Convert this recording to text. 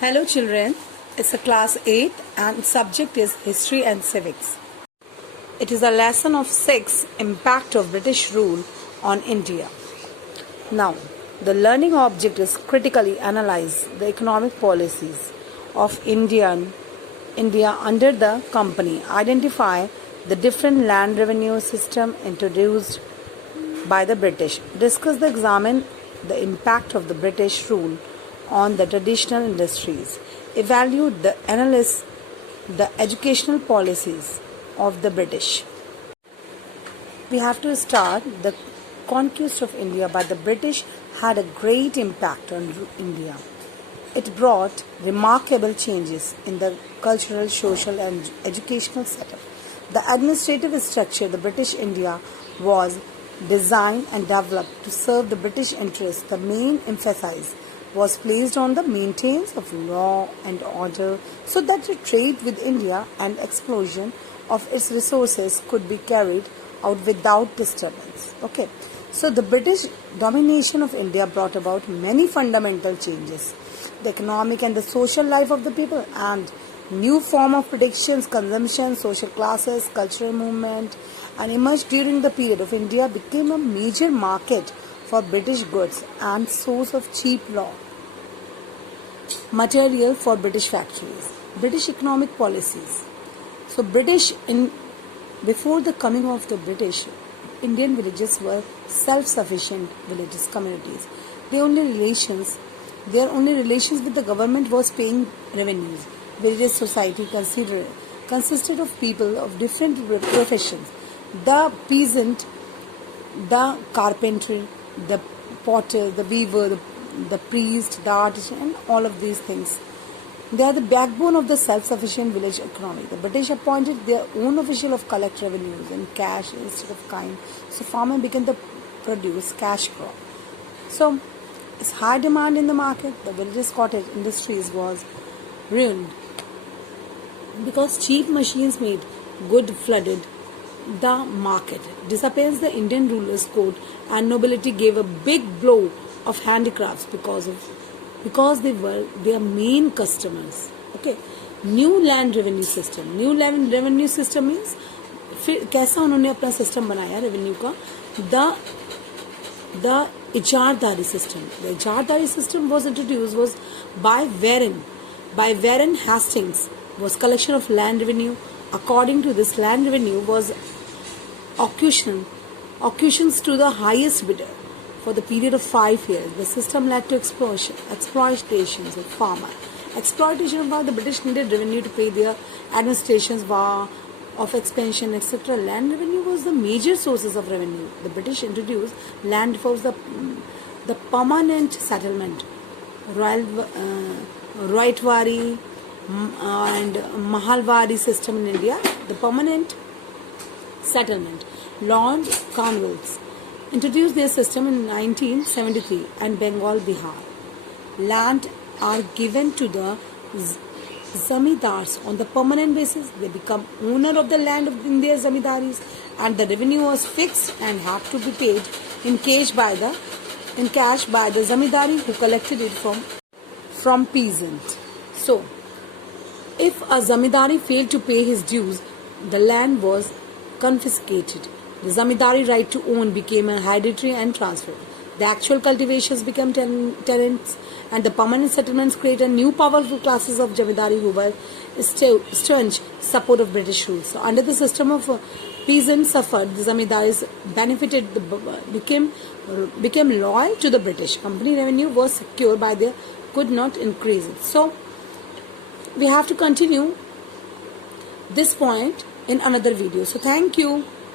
Hello children, it's a class 8 and subject is History and Civics. It is a lesson of 6, Impact of British Rule on India. Now, the learning object is critically analyze the economic policies of India under the company, identify the different land revenue system introduced by the British, discuss examine the impact of the British rule on the traditional industries, evaluate the analyze the educational policies of the British. We have to start the conquest of India by the British had a great impact on India. It brought remarkable changes in the cultural, social and educational setup. The administrative structure of the British India was designed and developed to serve the British interests. The main emphasis was placed on the maintenance of law and order so that the trade with India and explosion of its resources could be carried out without disturbance. Okay, so the British domination of India brought about many fundamental changes, the economic and the social life of the people, and new form of predictions, consumption, social classes, cultural movement, and emerged during the period of India became a major market for British goods and source of cheap raw material for British factories. British economic policies. So before the coming of the British, Indian villages were self-sufficient villages, communities. Their only relations with the government was paying revenues. Village society consisted of people of different professions. The peasant, the carpenter, the potter, the weaver, the priest, the artisan, and all of these things. They are the backbone of the self-sufficient village economy. The British appointed their own official of collect revenues in cash instead of kind. So farmer began to produce cash crop. So it's high demand in the market. The villages cottage industries was ruined because cheap machines made good flooded the market. Disappears the Indian rulers' court and nobility gave a big blow of handicrafts because they were their main customers. Okay, new land revenue system means फिर कैसा उन्होंने अपना system बनाया revenue का, the इजारदारी system was introduced by Warren Hastings was collection of land revenue. According to this, land revenue was auctions to the highest bidder for the period of 5 years. The system led to exploitations of farmer. Exploitation of the British needed revenue to pay their administrations of expansion, etc. Land revenue was the major sources of revenue. The British introduced land reforms, the permanent settlement, Royatwari and Mahalwari system in India. The permanent settlement, Lord Cornwallis introduced their system in 1973 and Bengal, Bihar. Land are given to the zamindars on the permanent basis. They become owner of the land in their zamindaris, and the revenue was fixed and had to be paid in cash by the zamindari who collected it from peasant. So, if a zamindari failed to pay his dues, the land was confiscated. The zamindari right to own became a hereditary and transferred. The actual cultivations became tenants, and the permanent settlements created new powerful classes of zamindari who were staunch support of British rule. So, under the system of peasants suffered, the zamindaris benefited, became loyal to the British. Company revenue was secure by their could not increase it. So, we have to continue this point in another video. So, thank you.